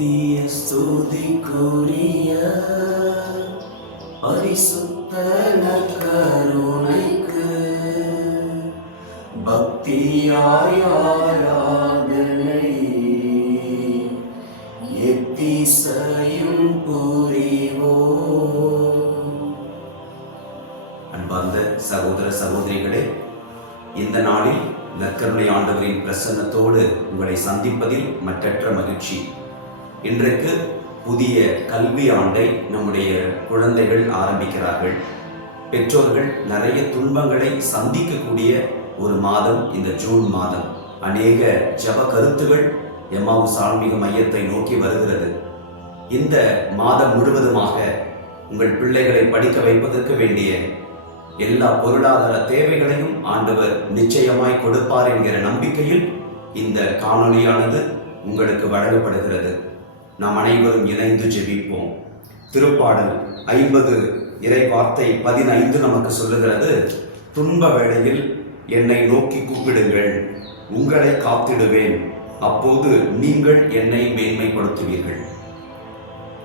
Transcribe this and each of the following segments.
நித்திய ஸ்துதிக்குரிய பரிசுத்த கருணைக்கு பக்தியாய் ஆராதனை எத்திசையும் புரிவோம் அன்பார்ந்த சகோதர சகோதரிகளே இந்த நாளில் நற்கருணை ஆண்டவரின் பிரசன்னத்தோடு உங்களை சந்திப்பதில் மற்றற்ற மகிழ்ச்சி. இன்றைக்கு புதிய கல்வி ஆண்டை நம்முடைய குழந்தைகள் ஆரம்பிக்கிறார்கள். பெற்றோர்கள் நிறைய துன்பங்களை சந்திக்கக்கூடிய ஒரு மாதம் இந்த ஜூன் மாதம். அநேக ஜப கருத்துகள் எம்மாவு சால்மிக மையத்தை நோக்கி வருகிறது. இந்த மாதம் முழுவதுமாக உங்கள் பிள்ளைகளை படிக்க வைப்பதற்கு வேண்டிய எல்லா பொருளாதார தேவைகளையும் ஆண்டவர் நிச்சயமாய் கொடுப்பார் என்கிற நம்பிக்கையில் இந்த காணொளியானது உங்களுக்கு வழங்கப்படுகிறது. நாம் அனைவரும் இணைந்து ஜெபிப்போம். திருப்பாடல் ஐம்பது இறை வார்த்தை பதினைந்து நமக்கு சொல்லுகிறது துன்ப வேளையில் என்னை நோக்கி கூப்பிடுங்கள் உங்களை காத்திடுவேன். அப்போது நீங்கள் என்னை மேன்மைப்படுத்துவீர்கள்.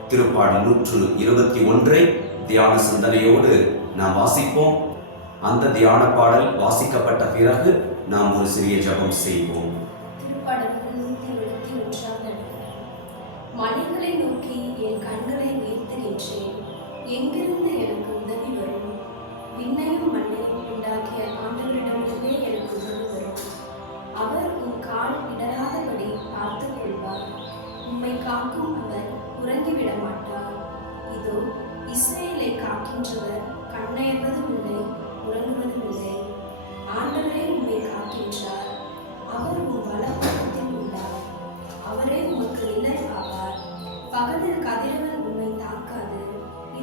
திருப்பாடல் நூற்று இருபத்தி ஒன்றை தியான சிந்தனையோடு நாம் வாசிப்போம். அந்த தியான பாடல் வாசிக்கப்பட்ட பிறகு நாம் ஒரு சிறிய ஜபம் செய்வோம். மலைகளை நோக்கி என் கண்களை உயர்த்துகின்றேன் எங்கிருந்து எனக்கு உதவி வரும்? விண்ணையும் மண்ணையும் உண்டாக்கிய ஆண்டவரிடமிருந்தே எனக்கு உதவி வரும். அவர் உன் கால் இடராதபடி பார்த்துக் கொள்வார். உம்மை காக்கும் அவர் உறங்கிவிட மாட்டார். இதோ இஸ்ரேலை காக்கின்றவர் கண்ணயர்வதும் இல்லை உறங்குவதும் இல்லை. ஆண்டவரே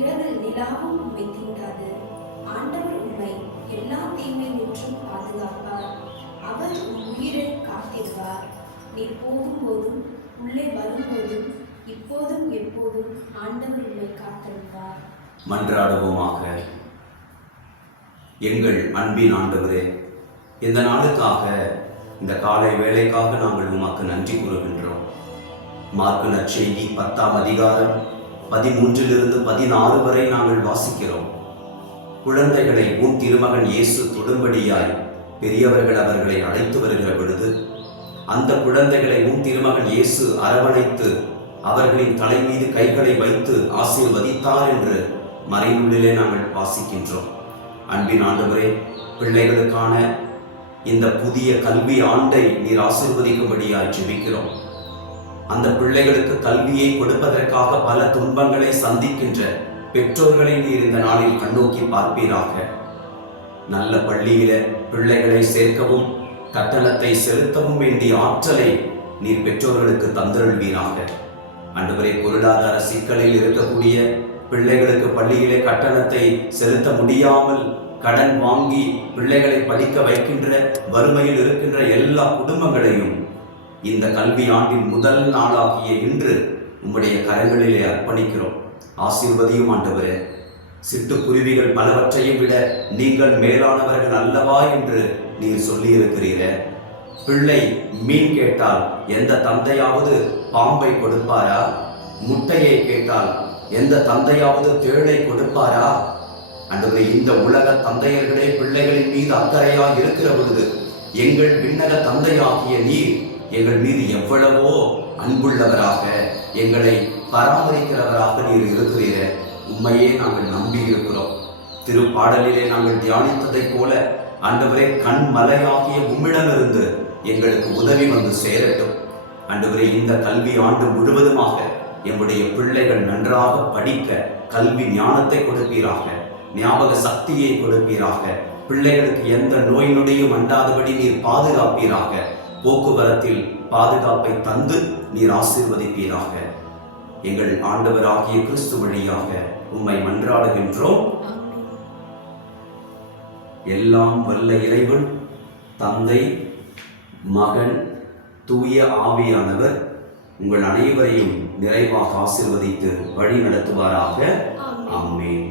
இரவில் நிலாவும் உண்மை தீண்டாது ஆண்டவர் உண்மை எல்லா தீமை நின்றும் பாதுகாப்பார். அவர் உன் உயிரை காத்திருவார் நீ போகும்போதும் உள்ளே வரும்போதும் இப்போதும் எப்போதும் ஆண்டவர் உண்மை காத்திருப்பார். மன்றாடுவோமாக. எங்கள் அன்பின் ஆண்டவரே இந்த நாளுக்காக இந்த காலை வேலைக்காக நாங்கள் உமக்கு நன்றி கூறுகின்றோம். மார்க்கு நற்செய்தி பத்தாம் அதிகாரம் பதிமூன்றிலிருந்து பதினாறு வரை நாங்கள் வாசிக்கிறோம். குழந்தைகளை உன் திருமகன் இயேசு தொடும்படியாய் பெரியவர்கள் அவர்களை அழைத்து வருகிற பொழுது அந்த குழந்தைகளை உன் திருமகன் இயேசு அரவணைத்து அவர்களின் தலை மீது கைகளை வைத்து ஆசீர்வதித்தார் என்று மறைநூலிலே நாங்கள் வாசிக்கின்றோம். அன்பின் ஆண்டவரே பிள்ளைகளுக்கான இந்த புதிய கல்வி ஆண்டை நீர் ஆசீர்வதிக்கும்படியாய் ஜெபிக்கிறோம். அந்த பிள்ளைகளுக்கு கல்வியை கொடுப்பதற்காக பல துன்பங்களை சந்திக்கின்ற பெற்றோர்களை நீர் இந்த நாளில் கண்ணோக்கி பார்ப்பீராக. நல்ல பள்ளியில பிள்ளைகளை சேர்க்கவும் கட்டணத்தை செலுத்தவும் வேண்டிய ஆற்றலை நீர் பெற்றோர்களுக்கு தந்தருள்வீராக. அன்றுவரை பொருளாதார சிக்கலில் இருக்கக்கூடிய பிள்ளைகளுக்கு பள்ளியிலே கட்டணத்தை செலுத்த முடியாமல் கடன் வாங்கி பிள்ளைகளை படிக்க வைக்கின்ற வறுமையில் இருக்கின்ற எல்லா குடும்பங்களையும் இந்த கல்வி ஆண்டின் முதல் நாளாகிய இன்று உம்முடைய கரங்களிலே அர்ப்பணிக்கிறோம். ஆசீர்வதியும் ஆண்டவரே. சிட்டுக்குருவிகள் பலவற்றையும் விட நீங்கள் மேலானவர்கள் அல்லவா என்று நீர் சொல்லியிருக்கிறீரே. பிள்ளை மீன் கேட்டால் எந்த தந்தையாவது பாம்பை கொடுப்பாரா? முட்டையை கேட்டால் எந்த தந்தையாவது தேளை கொடுப்பாரா? அன்றுவரை இந்த உலக தந்தையர்களே பிள்ளைகளின் மீது அக்கறையாக இருக்கிற பொழுது எங்கள் விண்ணக தந்தையாகிய நீர் எங்கள் மீது எவ்வளவோ அன்புள்ளவராக எங்களை பராமரிக்கிறவராக நீர் இருக்கிறீர. உண்மையே நாங்கள் நம்பி இருக்கிறோம் திருப்பாடலிலே நாங்கள் தியானித்ததைப் போல ஆண்டவரே கண் மலையாகிய உம்மிடமிருந்து எங்களுக்கு உதவி வந்து சேரட்டும். ஆண்டவரே இந்த கல்வி ஆண்டு முழுவதுமாக எம்முடைய பிள்ளைகள் நன்றாக படிக்க கல்வி ஞானத்தை கொடுப்பீராக ஞாபக சக்தியை கொடுப்பீராக பிள்ளைகளுக்கு எந்த நோய் நொடியும் அண்டாதபடி நீர் பாதுகாப்பீராக போக்குவரத்தில் பாதுகாப்பை தந்து நீர் ஆசீர்வதிப்பீராக எங்கள் ஆண்டவராகிய கிறிஸ்து வழியாக உம்மை மன்றாடுகின்றோம். எல்லாம் வல்ல இறைவன் தந்தை மகன் தூய ஆவியானவர் உங்கள் அனைவரையும் நிறைவாக ஆசிர்வதித்து வழி நடத்துவாராக. ஆமென்